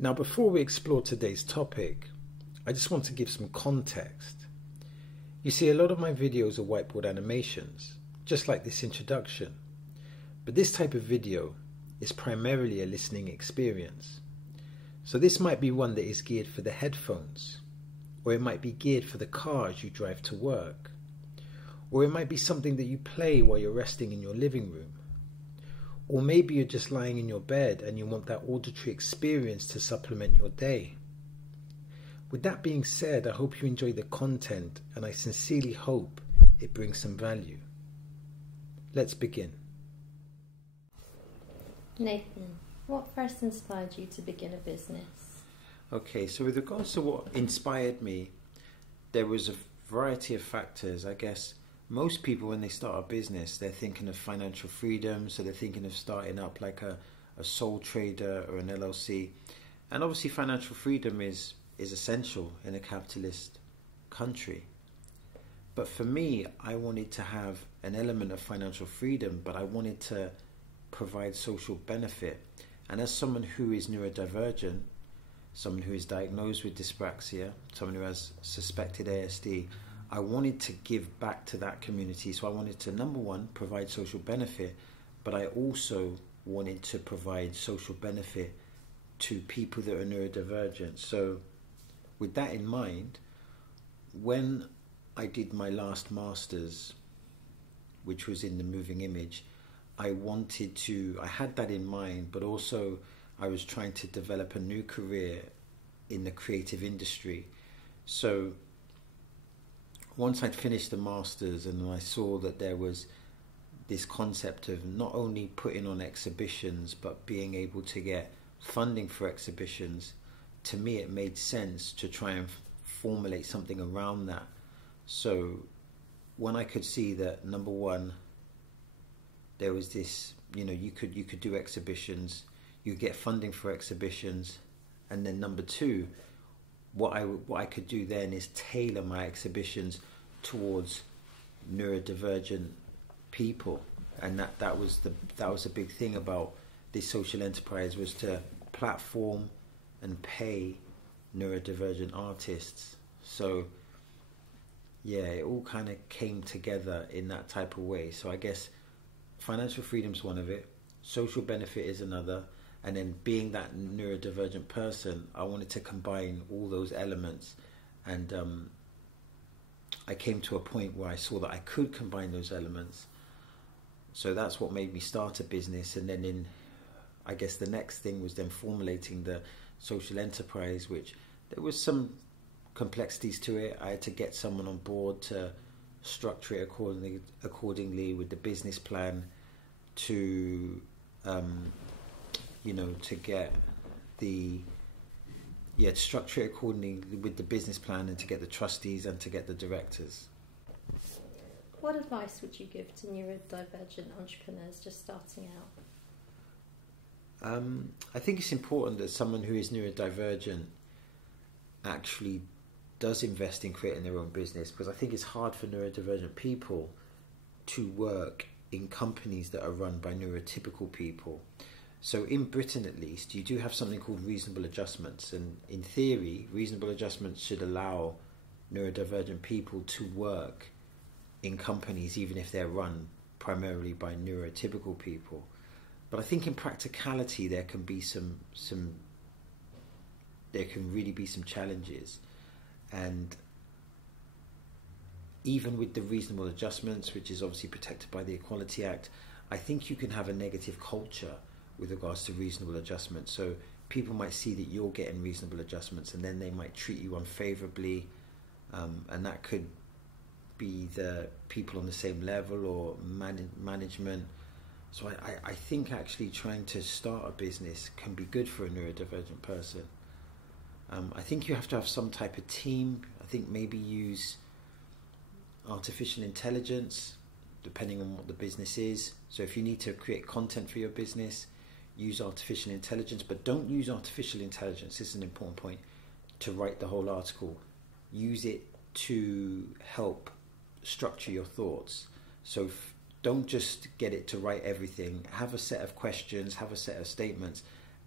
Now, before we explore today's topic, I just want to give some context. You see, a lot of my videos are whiteboard animations, just like this introduction. But this type of video is primarily a listening experience. So this might be one that is geared for the headphones, or it might be geared for the car as you drive to work, or it might be something that you play while you're resting in your living room. Or maybe you're just lying in your bed and you want that auditory experience to supplement your day. With that being said, I hope you enjoy the content and I sincerely hope it brings some value. Let's begin. Nathan, what first inspired you to begin a business? Okay, so with regards to what inspired me, there was a variety of factors. I guess most people, when they start a business, they're thinking of financial freedom, so they're thinking of starting up like a sole trader or an LLC. And obviously financial freedom is essential in a capitalist country. But for me, I wanted to have an element of financial freedom, but I wanted to provide social benefit. And as someone who is neurodivergent, someone who is diagnosed with dyspraxia, someone who has suspected ASD, I wanted to give back to that community. So I wanted to, number one, provide social benefit, but I also wanted to provide social benefit to people that are neurodivergent. So with that in mind, when I did my last master's, which was in the moving image, I had that in mind, but also I was trying to develop a new career in the creative industry. So once I'd finished the masters and I saw that there was this concept of not only putting on exhibitions but being able to get funding for exhibitions, to me it made sense to try and formulate something around that. So when I could see that, number one, there was this, you could do exhibitions, you get funding for exhibitions, and then number two, what I could do then is tailor my exhibitions towards neurodivergent people, and that was a big thing about this social enterprise, was to platform and pay neurodivergent artists. So yeah, it all kind of came together in that type of way. So I guess financial freedom's one of it, social benefit is another, and then being that neurodivergent person, I wanted to combine all those elements, and I came to a point where I saw that I could combine those elements. So that's what made me start a business. And then I guess the next thing was then formulating the social enterprise, which there was some complexities to it. I had to get someone on board to structure it accordingly with the business plan to structure it accordingly with the business plan, and to get the trustees and to get the directors. What advice would you give to neurodivergent entrepreneurs just starting out? I think it's important that someone who is neurodivergent actually does invest in creating their own business, because I think it's hard for neurodivergent people to work in companies that are run by neurotypical people. So in Britain, at least, you do have something called reasonable adjustments, and in theory, reasonable adjustments should allow neurodivergent people to work in companies even if they're run primarily by neurotypical people. But I think in practicality there can really be some challenges, and even with the reasonable adjustments, which is obviously protected by the Equality Act, I think you can have a negative culture with regards to reasonable adjustments. So people might see that you're getting reasonable adjustments, and then they might treat you unfavorably, and that could be the people on the same level or management. So I think actually trying to start a business can be good for a neurodivergent person. I think you have to have some type of team. I think maybe use artificial intelligence, depending on what the business is. So if you need to create content for your business, use artificial intelligence, but don't use artificial intelligence, this is an important point, to write the whole article. Use it to help structure your thoughts. So don't just get it to write everything. Have a set of questions, have a set of statements,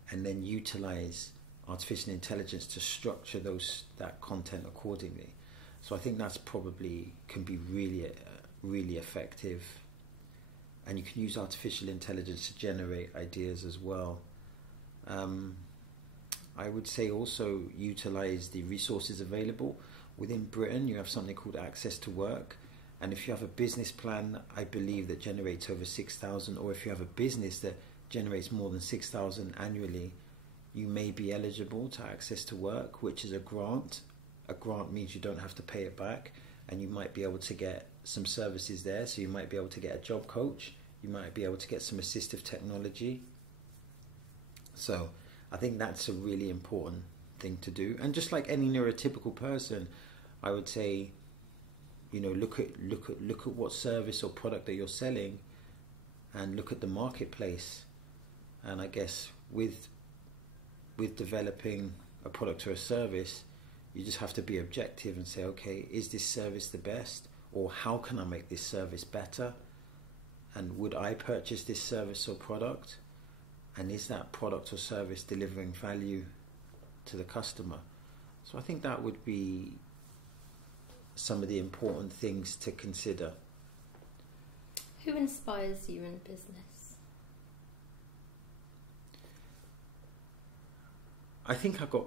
and then utilize artificial intelligence to structure that content accordingly. So I think that's probably can be really effective. And you can use artificial intelligence to generate ideas as well. I would say also utilize the resources available. Within Britain, you have something called Access to Work. And if you have a business plan, I believe that generates over 6,000, or if you have a business that generates more than 6,000 annually, you may be eligible to Access to Work, which is a grant. A grant means you don't have to pay it back, and you might be able to get some services there. So you might be able to get a job coach, you might be able to get some assistive technology. So I think that's a really important thing to do. And just like any neurotypical person, I would say, look at what service or product that you're selling, and look at the marketplace. And I guess with developing a product or a service, you just have to be objective and say, okay, is this service the best, or how can I make this service better? And would I purchase this service or product? And is that product or service delivering value to the customer? So I think that would be some of the important things to consider. Who inspires you in business? I think I've got,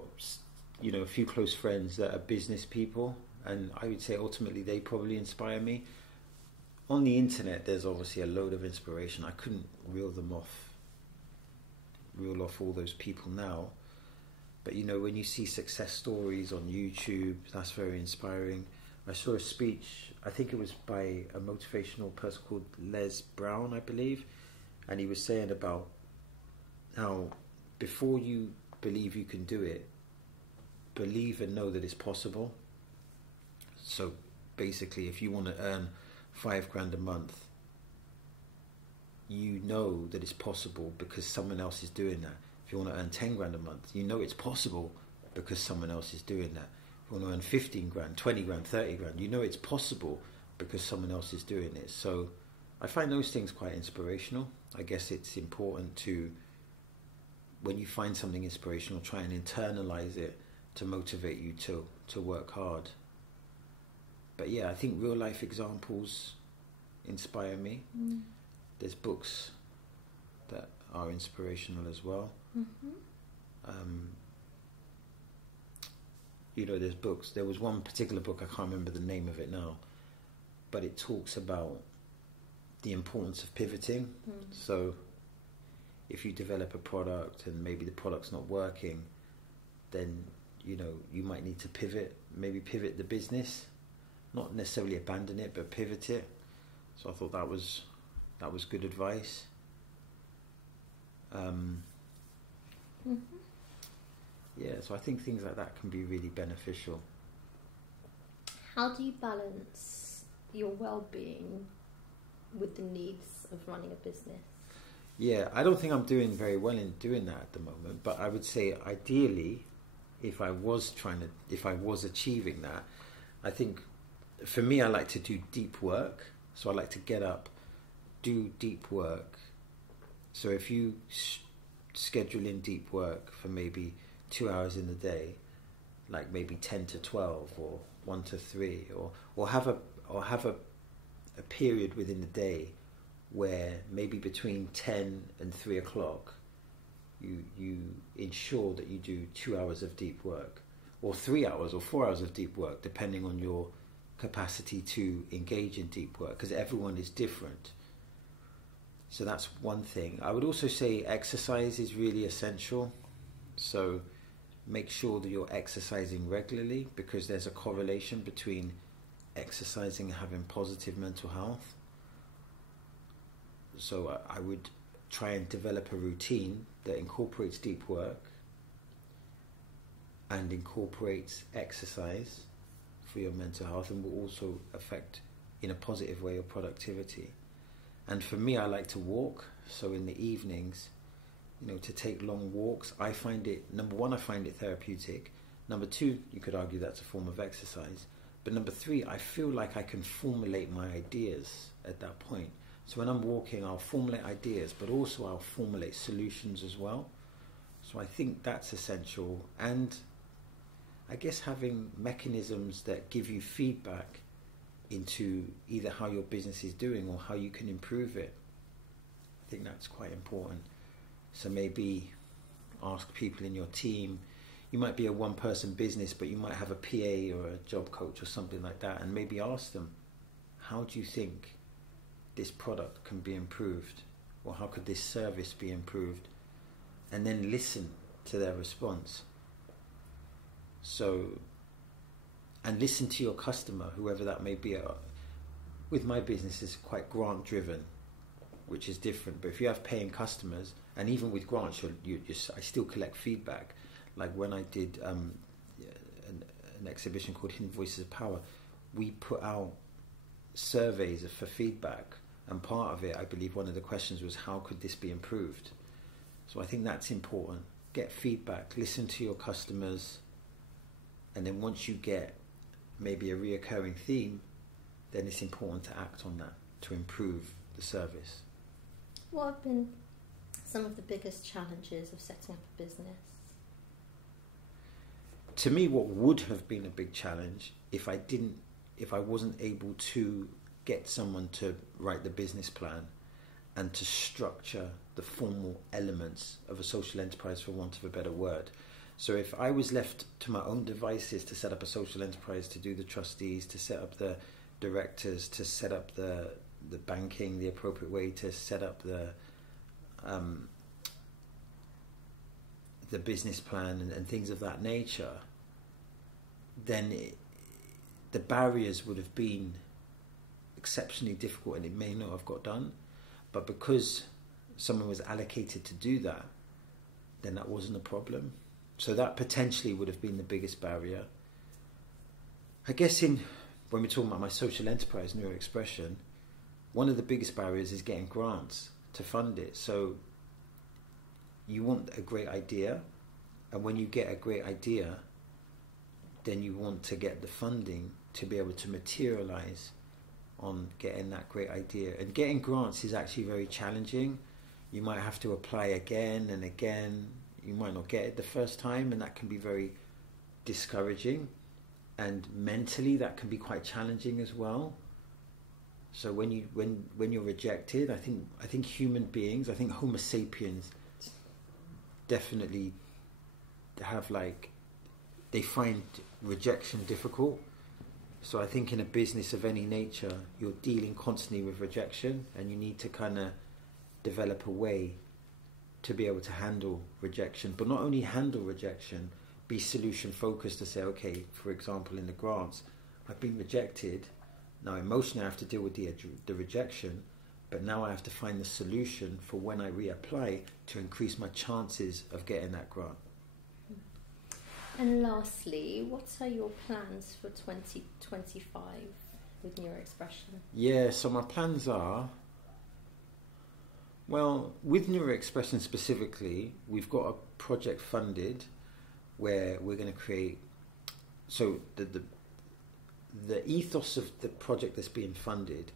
a few close friends that are business people, and I would say ultimately they probably inspire me. On the internet, there's obviously a load of inspiration. I couldn't reel off all those people now. But when you see success stories on YouTube, that's very inspiring. I saw a speech, I think it was by a motivational person called Les Brown, I believe, and he was saying about how before you believe you can do it, believe and know that it's possible. So basically, if you want to earn $5,000 a month, you know that it's possible because someone else is doing that. If you want to earn $10,000 a month, you know it's possible because someone else is doing that. If you want to earn 15 grand, 20 grand, 30 grand, you know it's possible because someone else is doing it. So I find those things quite inspirational. I guess it's important to, when you find something inspirational, try and internalize it to motivate you to work hard. But yeah, I think real life examples inspire me. There's books that are inspirational as well. There's books. There was one particular book, I can't remember the name of it now, but it talks about the importance of pivoting. So if you develop a product and maybe the product's not working, then you might need to pivot the business, not necessarily abandon it, but pivot it. So I thought that was good advice. Yeah, so I think things like that can be really beneficial. How do you balance your well-being with the needs of running a business? Yeah, I don't think I'm doing very well in doing that at the moment, but I would say ideally, if I was achieving that, I think for me, I like to do deep work. So I like to get up, do deep work. So if you schedule in deep work for maybe 2 hours in the day, like maybe 10 to 12 or 1 to 3, or have a period within the day where maybe between 10 and 3 o'clock you ensure that you do 2 hours of deep work, or 3 hours or 4 hours of deep work, depending on your capacity to engage in deep work, because everyone is different. So that's one thing. I would also say exercise is really essential. So make sure that you're exercising regularly, because there's a correlation between exercising and having positive mental health. So I would try and develop a routine that incorporates deep work and incorporates exercise for your mental health, and will also affect in a positive way your productivity. And for me, I like to walk. So in the evenings, to take long walks, I find it, number one, I find it therapeutic. Number two, you could argue that's a form of exercise. But number three, I feel like I can formulate my ideas at that point. So when I'm walking, I'll formulate ideas, but also I'll formulate solutions as well. So So I think that's essential, and I guess having mechanisms that give you feedback into either how your business is doing or how you can improve it. I think that's quite important. So maybe ask people in your team. You might be a one-person business, but you might have a PA or a job coach or something like that, and maybe ask them, how do you think this product can be improved? Or how could this service be improved? And then listen to their response. So, and listen to your customer, whoever that may be. With my business, it's quite grant driven, which is different. But if you have paying customers, and even with grants, I still collect feedback. Like when I did an exhibition called Hidden Voices of Power, we put out surveys for feedback, and part of it, I believe one of the questions was, how could this be improved? So I think that's important. Get feedback, listen to your customers, and then once you get maybe a reoccurring theme, then it's important to act on that to improve the service. What have been some of the biggest challenges of setting up a business? To me, what would have been a big challenge if I wasn't able to get someone to write the business plan and to structure the formal elements of a social enterprise, for want of a better word. So if I was left to my own devices to set up a social enterprise, to do the trustees, to set up the directors, to set up the banking the appropriate way, to set up the business plan and things of that nature, then the barriers would have been exceptionally difficult and it may not have got done. But because someone was allocated to do that, then that wasn't a problem. So that potentially would have been the biggest barrier. I guess when we're talking about my social enterprise, Neuroexpression, one of the biggest barriers is getting grants to fund it. So you want a great idea, and when you get a great idea, then you want to get the funding to be able to materialize on getting that great idea. And getting grants is actually very challenging. You might have to apply again and again. You might not get it the first time, and that can be very discouraging. And mentally, that can be quite challenging as well. So when you're rejected, I think human beings, I think Homo sapiens definitely have they find rejection difficult. So I think in a business of any nature, you're dealing constantly with rejection, and you need to kind of develop a way to be able to handle rejection. But not only handle rejection, be solution focused to say, okay, for example, in the grants, I've been rejected. Now emotionally I have to deal with the rejection, but now I have to find the solution for when I reapply to increase my chances of getting that grant. And lastly, what are your plans for 2025 with Neuroexpression? Yeah, so my plans are, well, with Neuroexpression specifically, we've got a project funded where we're going to create, so the ethos of the project that's being funded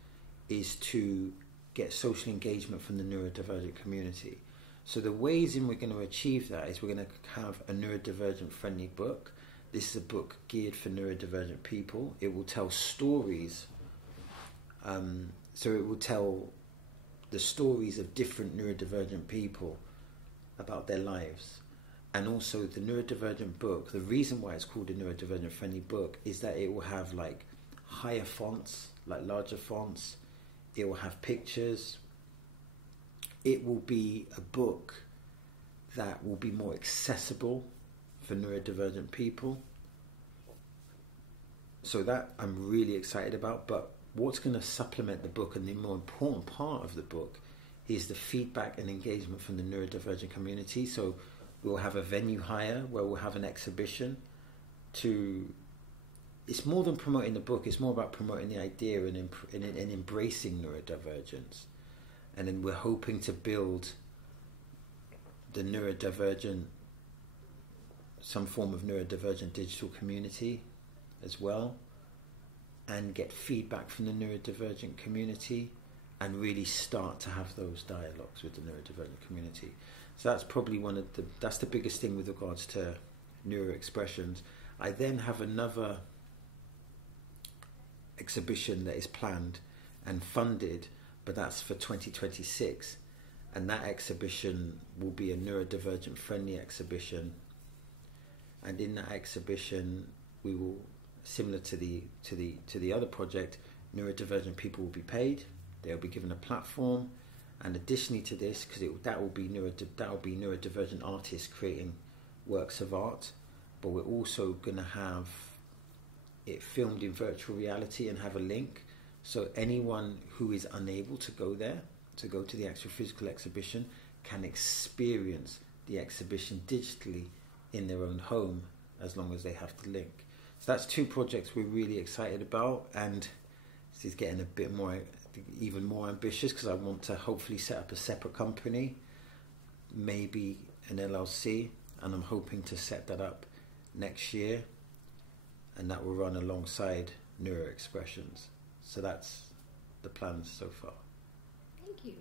is to get social engagement from the neurodivergent community. So the ways in we're going to achieve that is we're going to have a neurodivergent friendly book. This is a book geared for neurodivergent people. It will tell stories. So it will tell the stories of different neurodivergent people about their lives. And also the neurodivergent book, the reason why it's called a neurodivergent friendly book is that it will have higher fonts, larger fonts. It will have pictures. It will be a book that will be more accessible for neurodivergent people. So that I'm really excited about. But what's going to supplement the book, and the more important part of the book, is the feedback and engagement from the neurodivergent community. So we'll have a venue hire where we'll have an exhibition it's more than promoting the book, it's more about promoting the idea and embracing neurodivergence. And then we're hoping to build the neurodivergent, some form of neurodivergent digital community as well, and get feedback from the neurodivergent community and really start to have those dialogues with the neurodivergent community. So that's probably that's the biggest thing with regards to neuro expressions. I then have another exhibition that is planned and funded, but that's for 2026, and that exhibition will be a neurodivergent friendly exhibition. And in that exhibition, we will, similar to the other project, neurodivergent people will be paid. They'll be given a platform, and additionally to this, because that will be neurodivergent artists creating works of art, but we're also going to have it filmed in virtual reality and have a link, so anyone who is unable to go there, to go to the actual physical exhibition, can experience the exhibition digitally in their own home, as long as they have the link. So that's two projects we're really excited about, and this is getting a bit more, even more ambitious, because I want to hopefully set up a separate company, maybe an LLC, and I'm hoping to set that up next year, and that will run alongside Neuro Expressions. So that's the plans so far. Thank you.